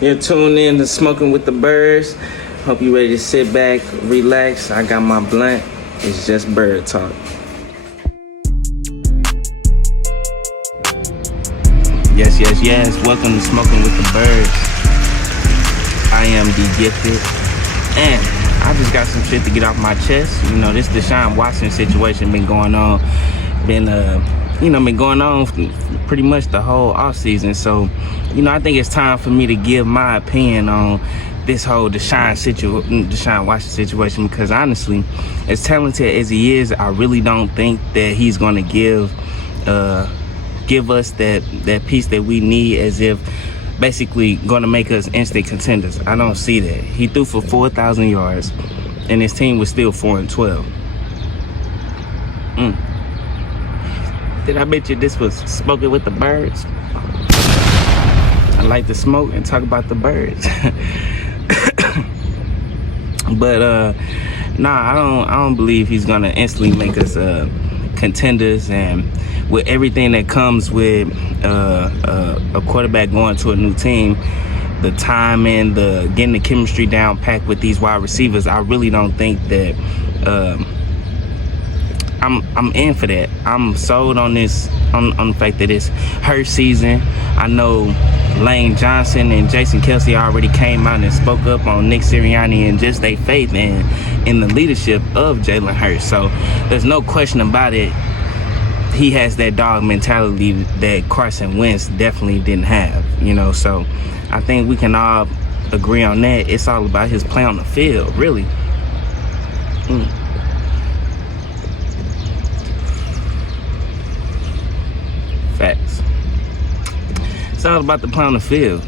You're tuned in to Smoking with the Birds. Hope you ready to sit back, relax. I got my blunt. It's just bird talk. Yes. Welcome to Smoking with the Birds. I am the Gifted. And I just got some shit to get off my chest. You know, this Deshaun Watson situation been going on. Been going on pretty much the whole offseason. So, I think it's time for me to give my opinion on this whole Deshaun Watson situation, because honestly, as talented as he is, I really don't think that he's going to give us that piece that we need, as if basically going to make us instant contenders. I don't see that. He threw for 4,000 yards, and his team was still 4-12. Did I bet you this was Smoking with the Birds? I like to smoke and talk about the birds. But I don't believe he's gonna instantly make us contenders, and with everything that comes with a quarterback going to a new team, the time and the getting the chemistry down packed with these wide receivers, I really don't think that I'm in for that. I'm sold on this, on the fact that it's her season. I know Lane Johnson and Jason Kelce already came out and spoke up on Nick Sirianni and just their faith in the leadership of Jalen Hurts. So there's no question about it. He has that dog mentality that Carson Wentz definitely didn't have, So I think we can all agree on that. It's all about his play on the field, really. Facts. It's all about the play on the field.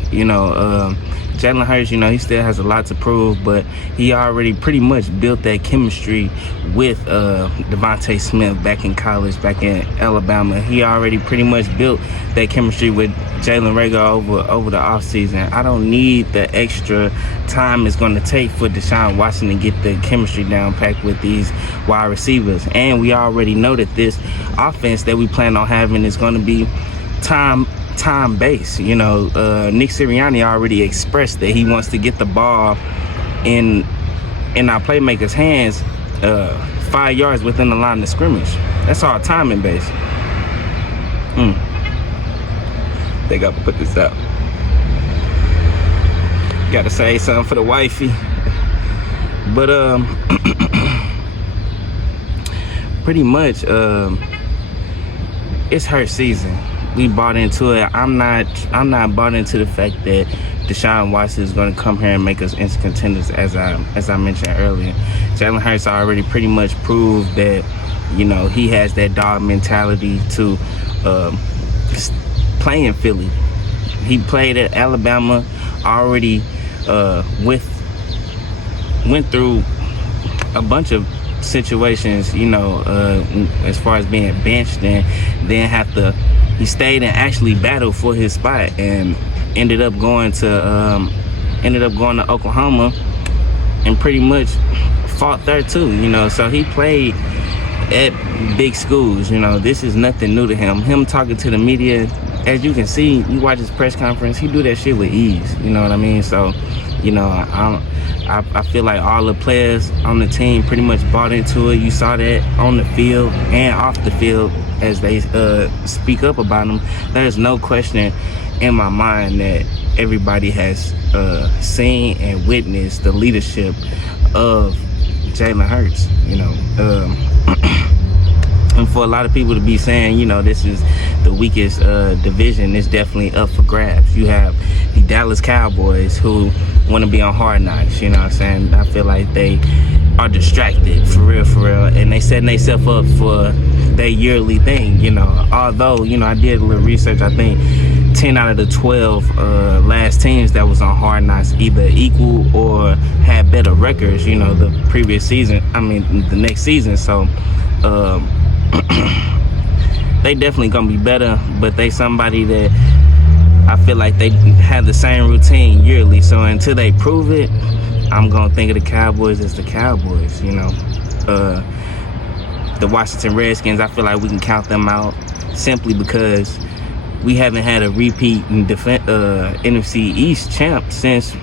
Jalen Hurts, he still has a lot to prove, but he already pretty much built that chemistry with Devontae Smith back in college, back in Alabama. He already pretty much built that chemistry with Jalen Reagor over the offseason. I don't need the extra time it's going to take for Deshaun Watson to get the chemistry down packed with these wide receivers. And we already know that this offense that we plan on having is going to be time-based. Nick Sirianni already expressed that he wants to get the ball in our playmakers' hands 5 yards within the line of scrimmage. That's all timing based. Think I put this out. Gotta say something for the wifey. But pretty much it's her season. We bought into it. I'm not bought into the fact that Deshaun Watson is going to come here and make us instant contenders, as I mentioned earlier. Jalen Hurts already pretty much proved that he has that dog mentality to play in Philly. He played at Alabama, already went through a bunch of situations, as far as being benched, and then he stayed and actually battled for his spot, and ended up going to Oklahoma and pretty much fought there too, so he played at big schools. This is nothing new to him. Him talking to the media, as you can see, you watch his press conference, he do that shit with ease, you know what I mean? So, I feel like all the players on the team pretty much bought into it. You saw that on the field and off the field as they speak up about him. There's no question in my mind that everybody has seen and witnessed the leadership of Jalen Hurts, and for a lot of people to be saying, this is the weakest division, it's definitely up for grabs. You have the Dallas Cowboys, who want to be on Hard Knocks, I feel like they are distracted, for real, and they setting themselves up for their yearly thing, although, I did a little research. I think 10 out of the 12 last teams that was on Hard Knocks either equal or had better records, the previous season, the next season. So they definitely gonna be better, but they somebody that I feel like they have the same routine yearly. So until they prove it, I'm gonna think of the Cowboys as the Cowboys. The Washington Redskins, I feel like we can count them out simply because we haven't had a repeat NFC East champ since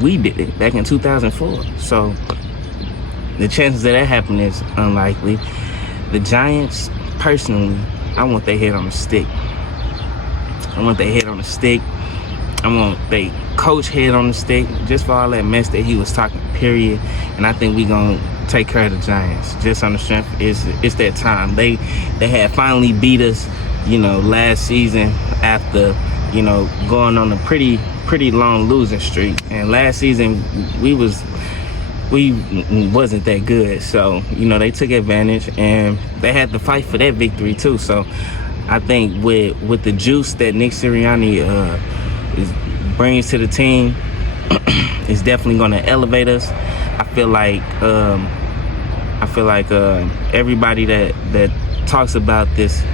we did it back in 2004. So the chances of that happening is unlikely. The Giants, personally, I want their head on a stick. I want their head on a stick. I want their coach head on the stick, just for all that mess that he was talking, period. And I think we gonna take care of the Giants just on the strength. It's that time. They had finally beat us, last season after, going on a pretty long losing streak. And last season we wasn't that good. So, they took advantage and they had to fight for that victory too. So I think with the juice that Nick Sirianni brings to the team, it's definitely going to elevate us. I feel like everybody that talks about this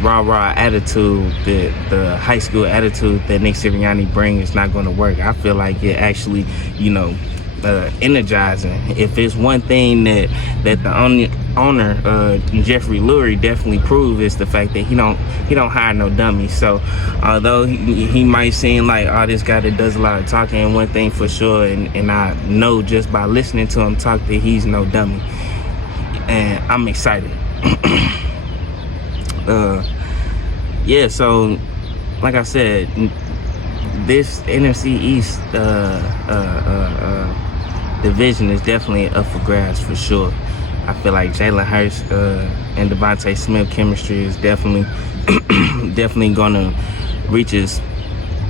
rah-rah attitude, the high school attitude that Nick Sirianni brings is not going to work. I feel like it actually, energizing. If it's one thing that the owner Jeffrey Lurie definitely proved, is the fact that he don't hire no dummies. So although he might seem like, oh, this guy that does a lot of talking, and one thing for sure, and I know just by listening to him talk, that he's no dummy, and I'm excited. Yeah, so like I said, this NFC East division is definitely up for grabs for sure. I feel like Jalen Hurts and Devontae Smith chemistry is definitely gonna reach his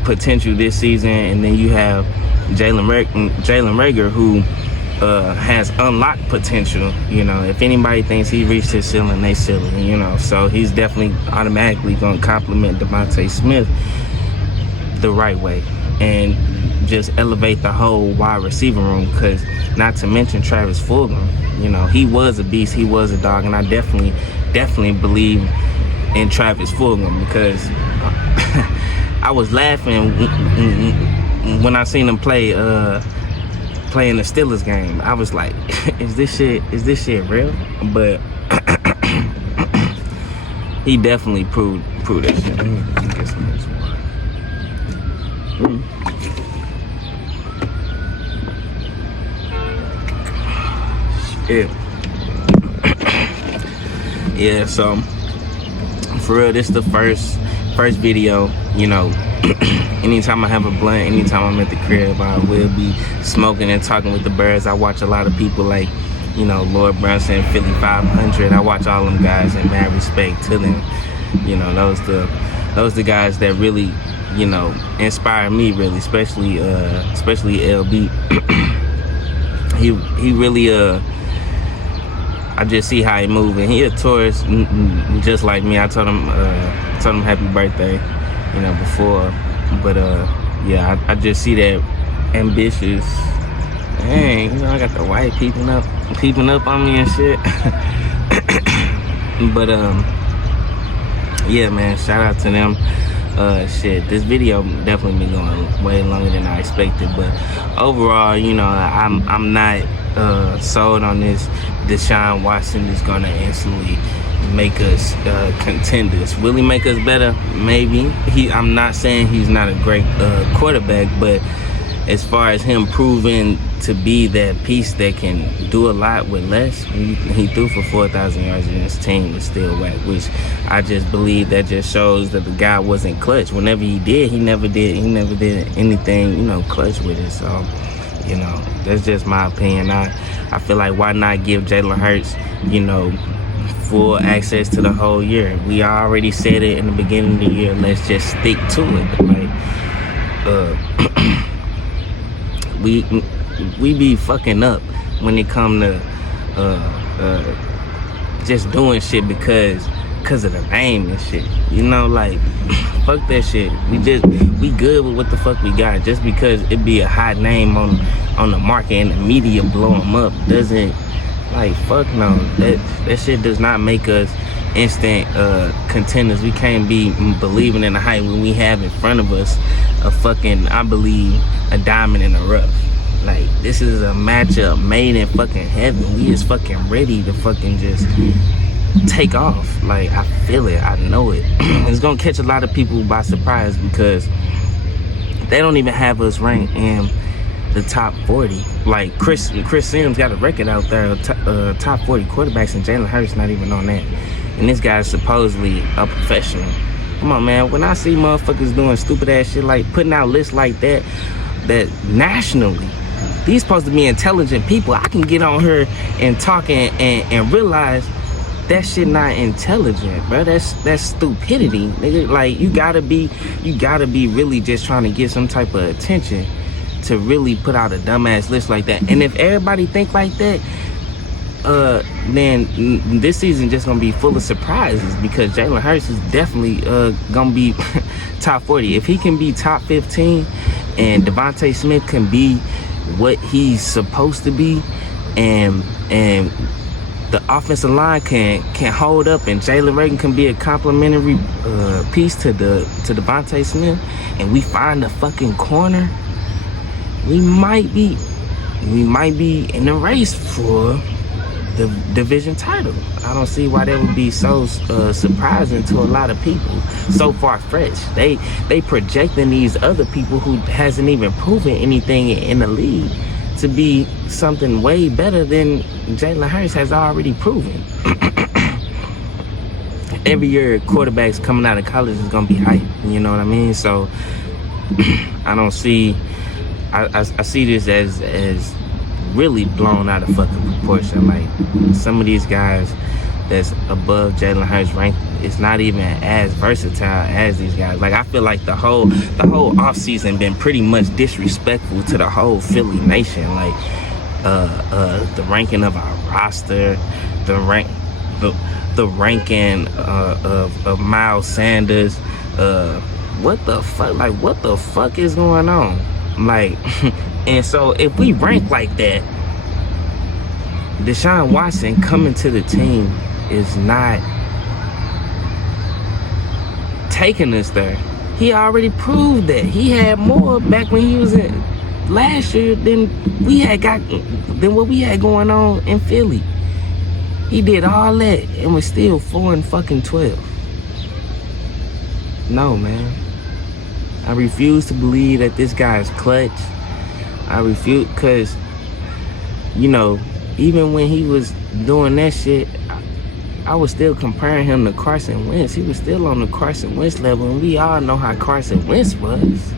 potential this season. And then you have Jalen Reagor, who has unlocked potential. If anybody thinks he reached his ceiling, they ceiling. So he's definitely automatically gonna complement Devontae Smith the right way and just elevate the whole wide receiver room. Because not to mention Travis Fulgham, he was a beast, he was a dog, and I definitely believe in Travis Fulgham, because I was laughing when I seen him play in the Steelers game. I was like, is this shit real? But he definitely proved that shit. Let me get some of this water. Yeah, so for real, this is the first video. Anytime I have a blunt, anytime I'm at the crib, I will be smoking and talking with the birds. I watch a lot of people like, Lord Brunson, Philly 500. I watch all them guys, and mad respect to them. Those the guys that really, inspire me, really, especially LB. He really I just see how he moving. He a tourist, just like me. I told him happy birthday, before. But yeah, I just see that ambitious. Dang, I got the white peeping up on me and shit. But yeah, man, shout out to them. Shit, this video definitely been going way longer than I expected, but overall, I'm not sold on this. Deshaun Watson is gonna instantly make us contenders. Will he make us better? Maybe. I'm not saying he's not a great quarterback, but as far as him proving to be that piece that can do a lot with less, he threw for 4,000 yards and his team was still whack, which I just believe that just shows that the guy wasn't clutch. Whenever he did, he never did anything, clutch with it. So, that's just my opinion. I feel like, why not give Jalen Hurts, full access to the whole year? We already said it in the beginning of the year. Let's just stick to it. Like, we be fucking up when it come to just doing shit because of the name and shit. Like, fuck that shit. We good with what the fuck we got. Just because it be a hot name on the market and the media blow them up doesn't, like, fuck no. That shit does not make us instant contenders. We can't be believing in the hype when we have in front of us a fucking, I believe, a diamond in the rough. Like, this is a matchup made in fucking heaven. We is fucking ready to fucking just take off. Like, I feel it, I know it. It's gonna catch a lot of people by surprise because they don't even have us ranked in the top 40. Like, Chris Sims got a record out there, top 40 quarterbacks, and Jalen Hurts not even on that. And this guy's supposedly a professional. Come on, man. When I see motherfuckers doing stupid ass shit, like putting out lists like that nationally, these supposed to be intelligent people. I can get on here and talk and realize that shit not intelligent, bro. That's stupidity, nigga. Like, you gotta be really just trying to get some type of attention to really put out a dumbass list like that. And if everybody think like that, then this season just gonna be full of surprises, because Jalen Hurts is definitely gonna be top 40. If he can be top 15 and Devontae Smith can be what he's supposed to be, and the offensive line can hold up, and Jalen Reagor can be a complimentary piece to Devontae Smith, and we find a fucking corner, we might be in the race for the division title. I don't see why that would be so surprising to a lot of people, so far-fetched. They projecting these other people who hasn't even proven anything in the league to be something way better than Jalen Hurts has already proven. Every year, quarterbacks coming out of college is gonna be hype. You know what I mean? So I don't see. I see this as really blown out of fucking proportion. Like, some of these guys that's above Jalen Hurts rank is not even as versatile as these guys. Like, I feel like the whole offseason been pretty much disrespectful to the whole Philly nation. Like, the ranking of our roster, the ranking of Miles Sanders. What the fuck? Like, what the fuck is going on? Like, and so if we rank like that, Deshaun Watson coming to the team is not taking us there. He already proved that. He had more back when he was in last year than what we had going on in Philly. He did all that and was still 4-12. No, man. I refuse to believe that this guy is clutch. I refuse, because, you know, even when he was doing that shit, I was still comparing him to Carson Wentz. He was still on the Carson Wentz level, and we all know how Carson Wentz was.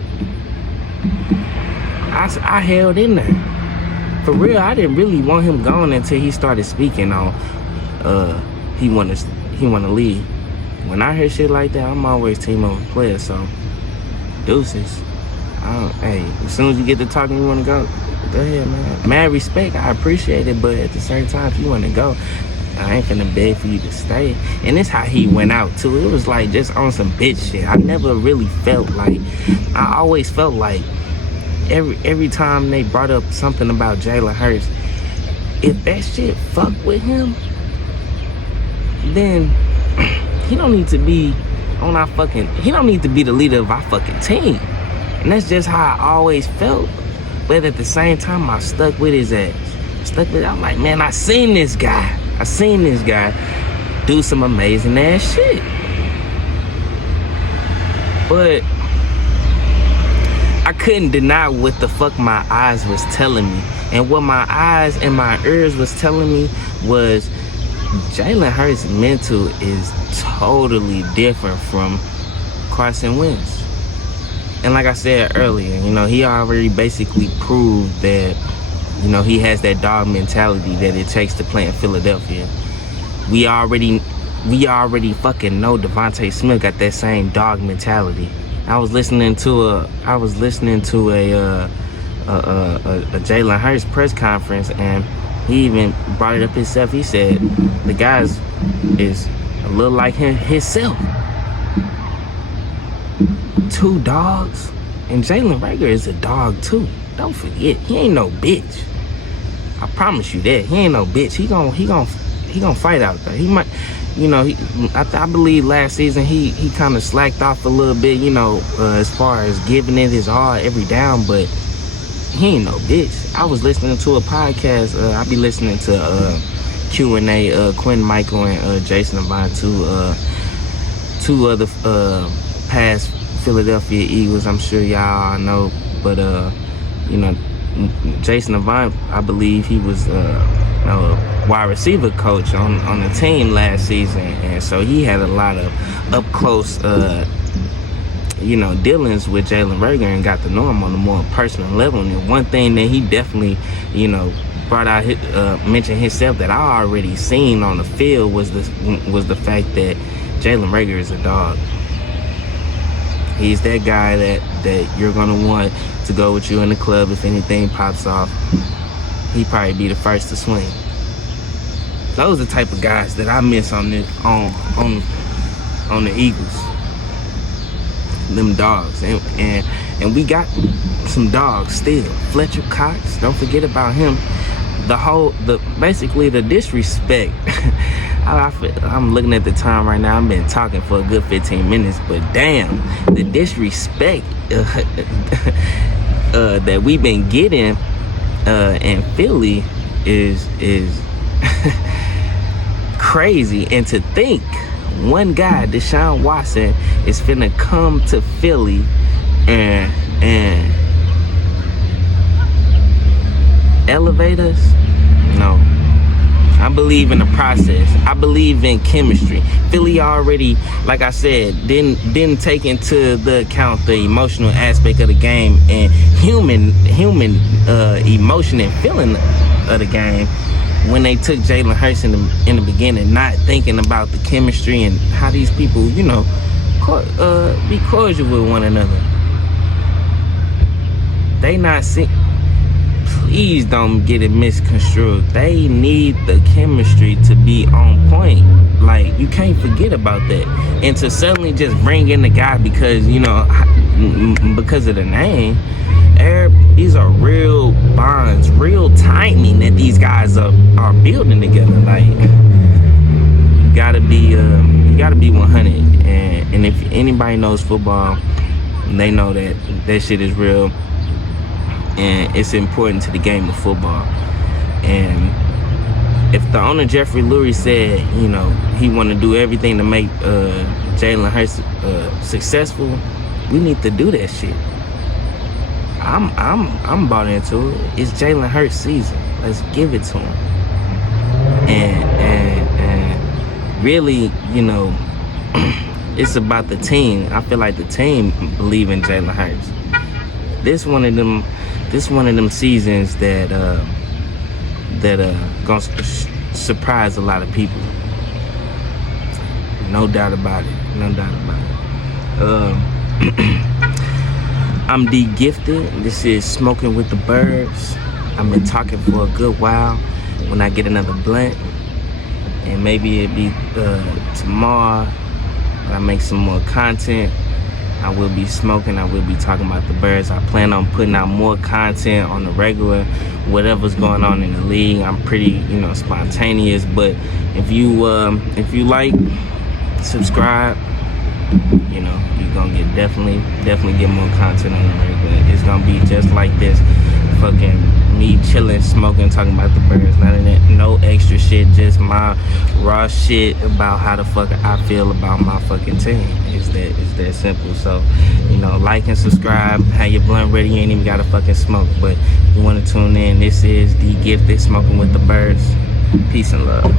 I held in there. For real, I didn't really want him gone until he started speaking on he want to leave. When I hear shit like that, I'm always team over player, so deuces. Hey, as soon as you get to talking, you want to go ahead, man. Mad respect, I appreciate it, but at the same time, if you want to go, I ain't finna beg for you to stay. And it's how he went out too. It was like just on some bitch shit. I never really felt like, I always felt like every time they brought up something about Jalen Hurts, if that shit fuck with him, then he don't need to be on our fucking, he don't need to be the leader of our fucking team. And that's just how I always felt. But at the same time, I stuck with his ass. I'm like, man, I seen this guy do some amazing ass shit. But I couldn't deny what the fuck my eyes was telling me. And what my eyes and my ears was telling me was Jalen Hurts' mental is totally different from Carson Wentz. And like I said earlier, you know, he already basically proved that, you know, he has that dog mentality that it takes to play in Philadelphia. We already fucking know Devontae Smith got that same dog mentality. I was listening to a Jalen Hurts press conference, and he even brought it up himself. He said the guy is a little like himself. 2 dogs, and Jalen Reagor is a dog too. Don't forget, he ain't no bitch. I promise you that. He ain't no bitch. He gon' fight out there. He might, you know, I believe last season he kind of slacked off a little bit, you know, as far as giving it his all every down, but he ain't no bitch. I was listening to a podcast. I be listening to Q&A, Quentin Michael and Jason Avant, two other past Philadelphia Eagles. I'm sure y'all know, but you know, Jason Avant, I believe he was a wide receiver coach on the team last season, and so he had a lot of up close dealings with Jalen Reagor and got to know him on a more personal level. And one thing that he definitely, brought out, mentioned himself that I already seen on the field was the fact that Jalen Reagor is a dog. He's that guy that you're gonna want to go with you in the club if anything pops off. He'd probably be the first to swing. Those are the type of guys that I miss on the Eagles. Them dogs, and we got some dogs still. Fletcher Cox, don't forget about him. Basically the disrespect. I'm looking at the time right now. I've been talking for a good 15 minutes, but damn, the disrespect that we've been getting in Philly is crazy. And to think one guy, Deshaun Watson, is finna come to Philly and elevate us? No. I believe in the process. I believe in chemistry. Philly already, like I said, didn't take into the account the emotional aspect of the game and human emotion and feeling of the game when they took Jalen Hurts in the beginning, not thinking about the chemistry and how these people, be cordial with one another. They not see. Please don't get it misconstrued. They need the chemistry to be on point. Like, you can't forget about that. And to suddenly just bring in the guy because of the name, these are real bonds, real timing that these guys are building together. Like, you gotta be 100. And if anybody knows football, they know that shit is real. And it's important to the game of football. And if the owner, Jeffrey Lurie, said, he want to do everything to make Jalen Hurts successful, we need to do that shit. I'm bought into it. It's Jalen Hurts season. Let's give it to him. And really, it's about the team. I feel like the team believe in Jalen Hurts. This one of them seasons that gonna surprise a lot of people. No doubt about it. I'm D Gifted. This is Smoking with the Birds. I've been talking for a good while. When I get another blunt, and maybe it'll be tomorrow, when I make some more content, I will be smoking. I will be talking about the Birds. I plan on putting out more content on the regular, whatever's going on in the league. I'm pretty, spontaneous. But if you like, subscribe. You're gonna get definitely get more content on the regular. It's gonna be just like this, fucking me chilling, smoking, talking about the Birds. No extra shit, just my raw shit about how the fuck I feel about my fucking team. It's that simple. So, like and subscribe. Have your blunt ready. You ain't even gotta fucking smoke. But if you wanna tune in, this is D Gifted, Smoking with the Birds. Peace and love.